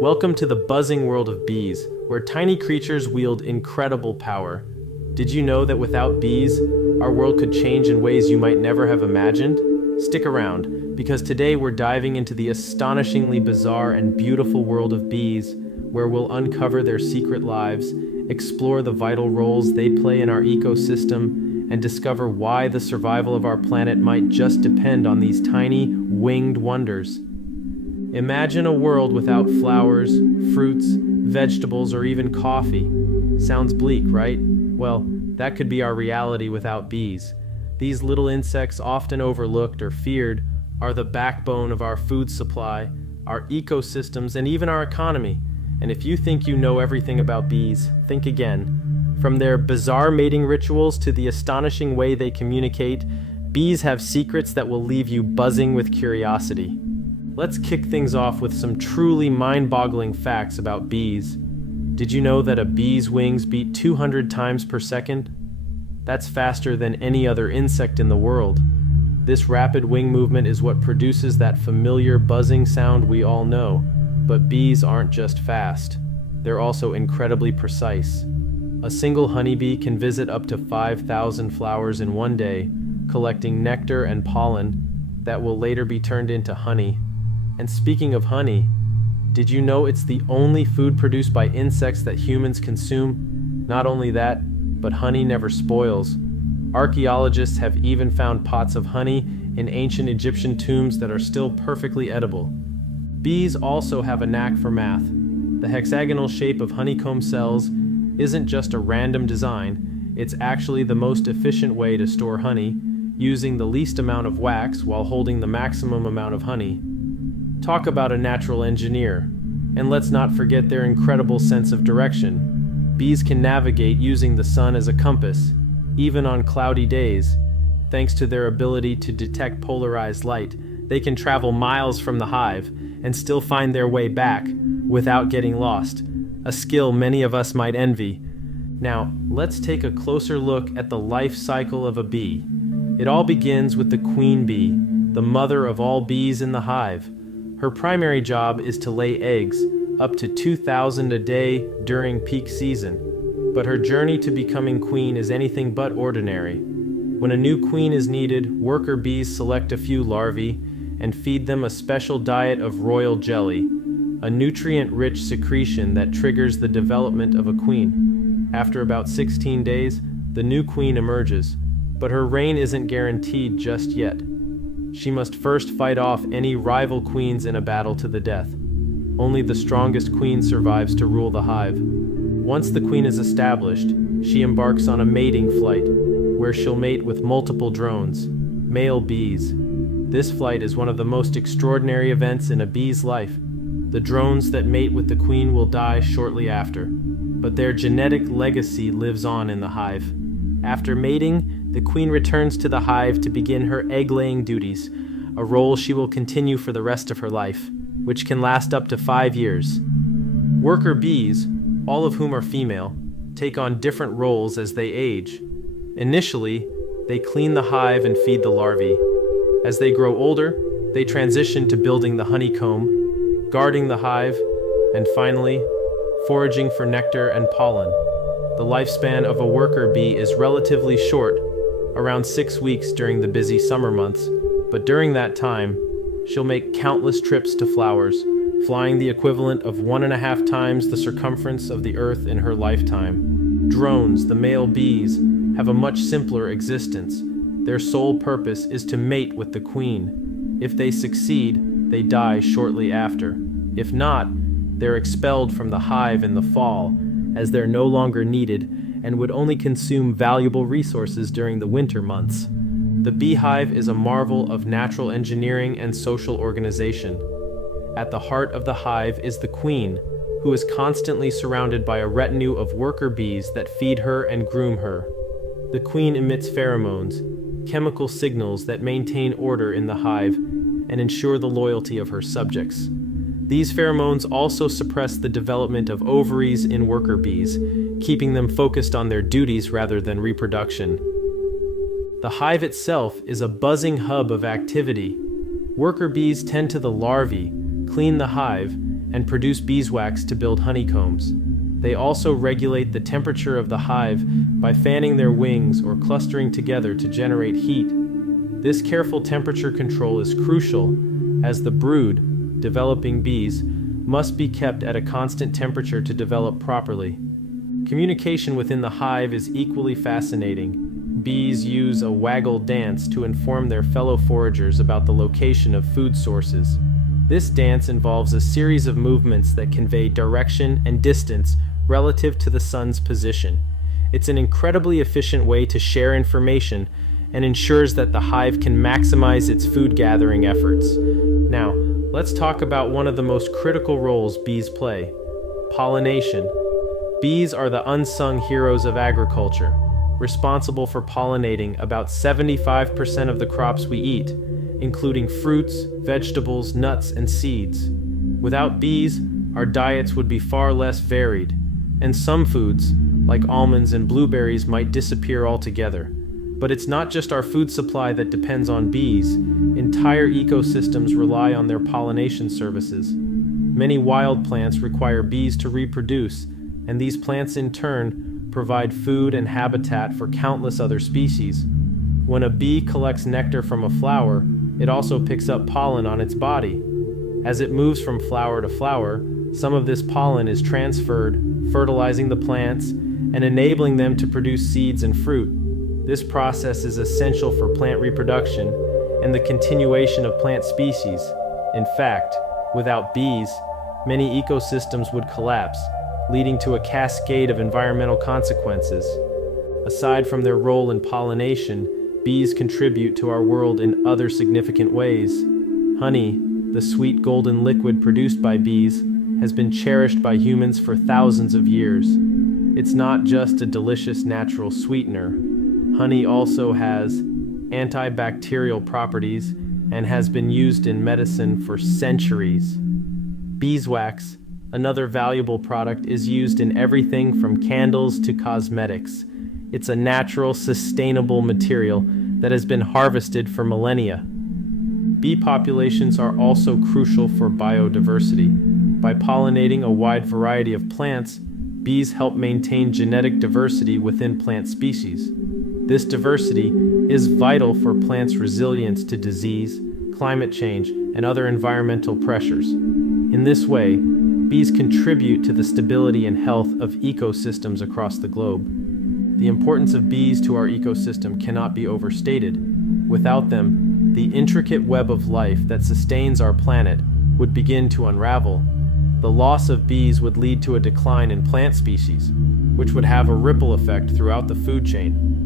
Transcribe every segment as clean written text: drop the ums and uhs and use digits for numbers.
Welcome to the buzzing world of bees, where tiny creatures wield incredible power. Did you know that without bees, our world could change in ways you might never have imagined? Stick around, because today we're diving into the astonishingly bizarre and beautiful world of bees, where we'll uncover their secret lives, explore the vital roles they play in our ecosystem, and discover why the survival of our planet might just depend on these tiny, winged wonders. Imagine a world without flowers, fruits, vegetables, or even coffee. Sounds bleak, right? Well, that could be our reality without bees. These little insects, often overlooked or feared, are the backbone of our food supply, our ecosystems, and even our economy. And if you think you know everything about bees, think again. From their bizarre mating rituals to the astonishing way they communicate, bees have secrets that will leave you buzzing with curiosity. Let's kick things off with some truly mind-boggling facts about bees. Did you know that a bee's wings beat 200 times per second? That's faster than any other insect in the world. This rapid wing movement is what produces that familiar buzzing sound we all know. But bees aren't just fast. They're also incredibly precise. A single honeybee can visit up to 5,000 flowers in one day, collecting nectar and pollen that will later be turned into honey. And speaking of honey, did you know it's the only food produced by insects that humans consume? Not only that, but honey never spoils. Archaeologists have even found pots of honey in ancient Egyptian tombs that are still perfectly edible. Bees also have a knack for math. The hexagonal shape of honeycomb cells isn't just a random design, it's actually the most efficient way to store honey, using the least amount of wax while holding the maximum amount of honey. Talk about a natural engineer. And let's not forget their incredible sense of direction. Bees can navigate using the sun as a compass, even on cloudy days. Thanks to their ability to detect polarized light, they can travel miles from the hive and still find their way back without getting lost, a skill many of us might envy. Now, let's take a closer look at the life cycle of a bee. It all begins with the queen bee, the mother of all bees in the hive. Her primary job is to lay eggs, up to 2,000 a day during peak season. But her journey to becoming queen is anything but ordinary. When a new queen is needed, worker bees select a few larvae and feed them a special diet of royal jelly, a nutrient-rich secretion that triggers the development of a queen. After about 16 days, the new queen emerges, but her reign isn't guaranteed just yet. She must first fight off any rival queens in a battle to the death. Only the strongest queen survives to rule the hive. Once the queen is established, she embarks on a mating flight, where she'll mate with multiple drones, male bees. This flight is one of the most extraordinary events in a bee's life. The drones that mate with the queen will die shortly after, but their genetic legacy lives on in the hive. After mating, the queen returns to the hive to begin her egg-laying duties, a role she will continue for the rest of her life, which can last up to 5 years. Worker bees, all of whom are female, take on different roles as they age. Initially, they clean the hive and feed the larvae. As they grow older, they transition to building the honeycomb, guarding the hive, and finally, foraging for nectar and pollen. The lifespan of a worker bee is relatively short, around 6 weeks during the busy summer months, but during that time, she'll make countless trips to flowers, flying the equivalent of 1.5 times the circumference of the Earth in her lifetime. Drones, the male bees, have a much simpler existence. Their sole purpose is to mate with the queen. If they succeed, they die shortly after. If not, they're expelled from the hive in the fall, as they're no longer needed and would only consume valuable resources during the winter months. The beehive is a marvel of natural engineering and social organization. At the heart of the hive is the queen, who is constantly surrounded by a retinue of worker bees that feed her and groom her. The queen emits pheromones, chemical signals that maintain order in the hive and ensure the loyalty of her subjects. These pheromones also suppress the development of ovaries in worker bees, keeping them focused on their duties rather than reproduction. The hive itself is a buzzing hub of activity. Worker bees tend to the larvae, clean the hive, and produce beeswax to build honeycombs. They also regulate the temperature of the hive by fanning their wings or clustering together to generate heat. This careful temperature control is crucial, as the brood, developing bees, must be kept at a constant temperature to develop properly. Communication within the hive is equally fascinating. Bees use a waggle dance to inform their fellow foragers about the location of food sources. This dance involves a series of movements that convey direction and distance relative to the sun's position. It's an incredibly efficient way to share information and ensures that the hive can maximize its food gathering efforts. Now, let's talk about one of the most critical roles bees play: pollination. Bees are the unsung heroes of agriculture, responsible for pollinating about 75% of the crops we eat, including fruits, vegetables, nuts, and seeds. Without bees, our diets would be far less varied, and some foods, like almonds and blueberries, might disappear altogether. But it's not just our food supply that depends on bees. Entire ecosystems rely on their pollination services. Many wild plants require bees to reproduce, and these plants in turn provide food and habitat for countless other species. When a bee collects nectar from a flower, it also picks up pollen on its body. As it moves from flower to flower, some of this pollen is transferred, fertilizing the plants and enabling them to produce seeds and fruit. This process is essential for plant reproduction and the continuation of plant species. In fact, without bees, many ecosystems would collapse, leading to a cascade of environmental consequences. Aside from their role in pollination, bees contribute to our world in other significant ways. Honey, the sweet golden liquid produced by bees, has been cherished by humans for thousands of years. It's not just a delicious natural sweetener. Honey also has antibacterial properties and has been used in medicine for centuries. Beeswax, another valuable product, is used in everything from candles to cosmetics. It's a natural, sustainable material that has been harvested for millennia. Bee populations are also crucial for biodiversity. By pollinating a wide variety of plants, bees help maintain genetic diversity within plant species. This diversity is vital for plants' resilience to disease, climate change, and other environmental pressures. In this way, bees contribute to the stability and health of ecosystems across the globe. The importance of bees to our ecosystem cannot be overstated. Without them, the intricate web of life that sustains our planet would begin to unravel. The loss of bees would lead to a decline in plant species, which would have a ripple effect throughout the food chain.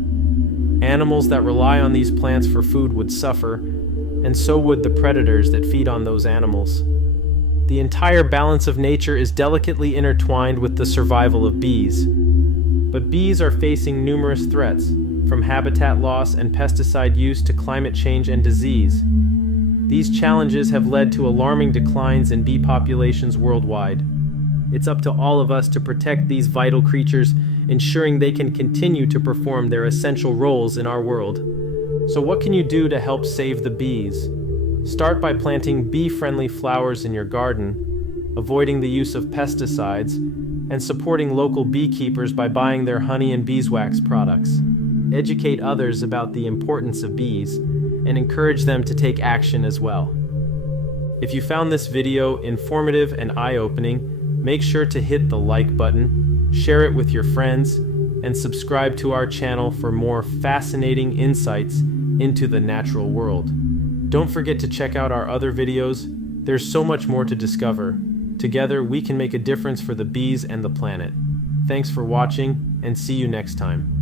Animals that rely on these plants for food would suffer, and so would the predators that feed on those animals. The entire balance of nature is delicately intertwined with the survival of bees. But bees are facing numerous threats, from habitat loss and pesticide use to climate change and disease. These challenges have led to alarming declines in bee populations worldwide. It's up to all of us to protect these vital creatures, ensuring they can continue to perform their essential roles in our world. So what can you do to help save the bees? Start by planting bee-friendly flowers in your garden, avoiding the use of pesticides, and supporting local beekeepers by buying their honey and beeswax products. Educate others about the importance of bees and encourage them to take action as well. If you found this video informative and eye-opening, make sure to hit the like button, share it with your friends, and subscribe to our channel for more fascinating insights into the natural world. Don't forget to check out our other videos. There's so much more to discover. Together, we can make a difference for the bees and the planet. Thanks for watching, and see you next time.